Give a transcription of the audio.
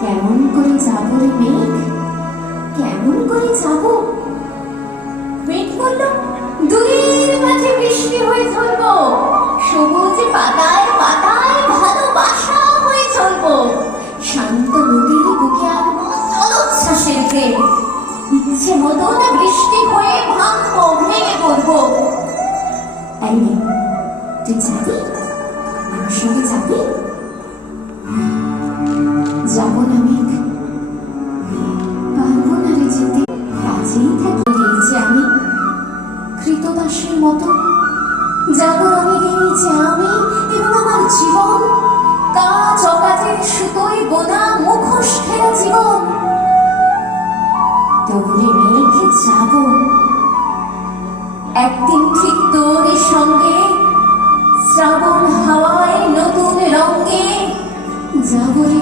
কেমন করে যাব রে মেঘ, কেমন করে যাব? মেঘ বলল, দূরের মাঝে বৃষ্টি হয়ে চলবো, সবুজ পাতায় পাতায় ভালোবাসা হয়ে চলবো, শান্ত নদীর বুকে আনবো জলোচ্ছ্বাসের ঢেউ, ইচ্ছে মতো না বৃষ্টি হয়ে ভাঙবো, ভেঙে পড়বো। এই নে, তুই যাবি? আমার সঙ্গে যাবি? যাবো না মেঘ, পারবো না রে যেতে, কাছেই থাকি গেয়েছি আমি কৃতদাসের মতো, জাগরণে গেয়েছি আমি এবং আমার জীবন কাজ অকাজের সুতোয় বোনা মুখোশ ঘেরা জীবন। তবু রে মেঘ যাবো, একদিন ঠিক তোর সঙ্গে শ্রাবণ হাওয়ায় নতুন রঙে যাবো রে